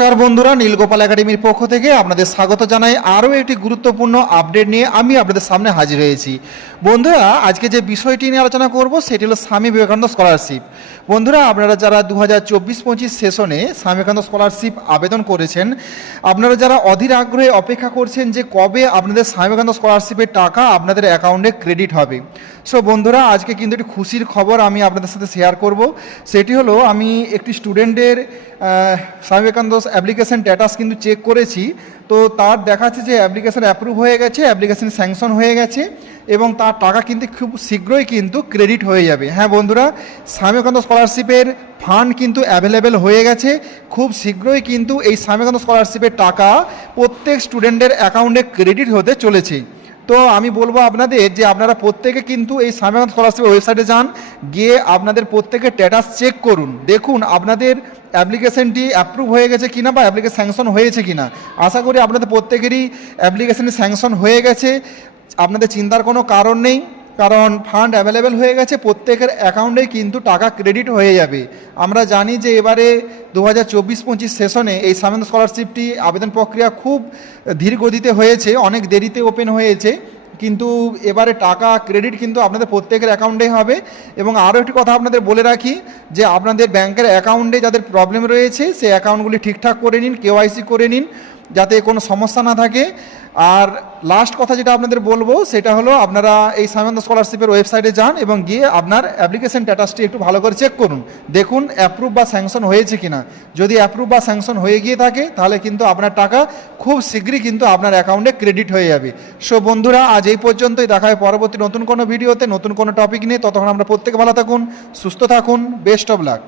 নমস্কার বন্ধুরা, নীলগোপাল একাডেমির পক্ষ থেকে আপনাদের স্বাগত জানাই। আরও একটি গুরুত্বপূর্ণ আপডেট নিয়ে আমি আপনাদের সামনে হাজির হয়েছি। বন্ধুরা, আজকে যে বিষয়টি নিয়ে আলোচনা করব, সেটি হলো স্বামী বিবেকানন্দ স্কলারশিপ বন্ধুরা, আপনারা যারা দু হাজার চব্বিশ পঁচিশ সেশনে স্বামী বিবেকানন্দ স্কলারশিপ আবেদন করেছেন, আপনারা যারা অধীর আগ্রহে অপেক্ষা করছেন যে কবে আপনাদের স্বামী বিবেকানন্দ স্কলারশিপের টাকা আপনাদের অ্যাকাউন্টে ক্রেডিট হবে। সো, বন্ধুরা, আজকে কিন্তু একটি খুশির খবর আমি আপনাদের সাথে শেয়ার করব। সেটি হলো, আমি একটি স্টুডেন্টের স্বামী বিবেকানন্দ অ্যাপ্লিকেশন স্ট্যাটাস কিন্তু চেক করেছি। তো তার দেখাচ্ছে যে অ্যাপ্লিকেশন অ্যাপ্রুভ হয়ে গেছে অ্যাপ্লিকেশন স্যাংশন হয়ে গেছে এবং তার টাকা কিন্তু খুব শীঘ্রই কিন্তু ক্রেডিট হয়ে যাবে। হ্যাঁ বন্ধুরা, স্বামীকান্ত স্কলারশিপের ফান্ড কিন্তু অ্যাভেলেবেল হয়ে গেছে। খুব শীঘ্রই কিন্তু এই স্বামীকান্ত স্কলারশিপের টাকা প্রত্যেক স্টুডেন্টের অ্যাকাউন্টে ক্রেডিট হতে চলেছে। তো আমি বলব আপনাদের যে আপনারা প্রত্যেকে কিন্তু এই স্বামীকান্ত স্কলারশিপের ওয়েবসাইটে যান, গিয়ে আপনাদের প্রত্যেকের স্ট্যাটাস চেক করুন। দেখুন আপনাদের অ্যাপ্লিকেশনটি অ্যাপ্রুভ হয়ে গেছে কিনা বা অ্যাপ্লিকেশন স্যাংশন হয়েছে কিনা। আশা করি আপনাদের প্রত্যেকেরই অ্যাপ্লিকেশানে স্যাংশন হয়ে গেছে। আপনাদের চিন্তার কোনো কারণ নেই। কারণ ফান্ড অ্যাভেলেবেল হয়ে গেছে, প্রত্যেকের অ্যাকাউন্টে কিন্তু টাকা ক্রেডিট হয়ে যাবে। আমরা জানি যে এবারে দু হাজার চব্বিশ পঁচিশ সেশনে এই সামেন্ট স্কলারশিপটি আবেদন প্রক্রিয়া খুব ধীর গতিতে হয়েছে, অনেক দেরিতে ওপেন হয়েছে। কিন্তু এবারে টাকা ক্রেডিট কিন্তু আপনাদের প্রত্যেকের অ্যাকাউন্টেই হবে। এবং আরও একটি কথা আপনাদের বলে রাখি, যে আপনাদের ব্যাংকের অ্যাকাউন্টে যাদের প্রবলেম রয়েছে, সেই অ্যাকাউন্টগুলি ঠিকঠাক করে নিন কেওয়াইসি করে নিন। যাতে কোনো সমস্যা না থাকে। আর লাস্ট কথা যেটা আপনাদের বলব, সেটা হলো আপনারা এই সামান্ত স্কলারশিপের ওয়েবসাইটে যান এবং গিয়ে আপনার অ্যাপ্লিকেশন স্ট্যাটাসটি একটু ভালো করে চেক করুন। দেখুন অ্যাপ্রুভ বা স্যাংশন হয়েছে কিনা। যদি অ্যাপ্রুভ বা স্যাংশন হয়ে গিয়ে থাকে, তাহলে কিন্তু আপনার টাকা খুব শীঘ্রই কিন্তু আপনার অ্যাকাউন্টে ক্রেডিট হয়ে যাবে। সো বন্ধুরা, আজ এই পর্যন্তই। দেখা হয় পরবর্তী নতুন কোনো ভিডিওতে নতুন কোনো টপিক নিয়ে। ততক্ষণ আমরা প্রত্যেকে ভালো থাকুন, সুস্থ থাকুন বেস্ট অফ লাক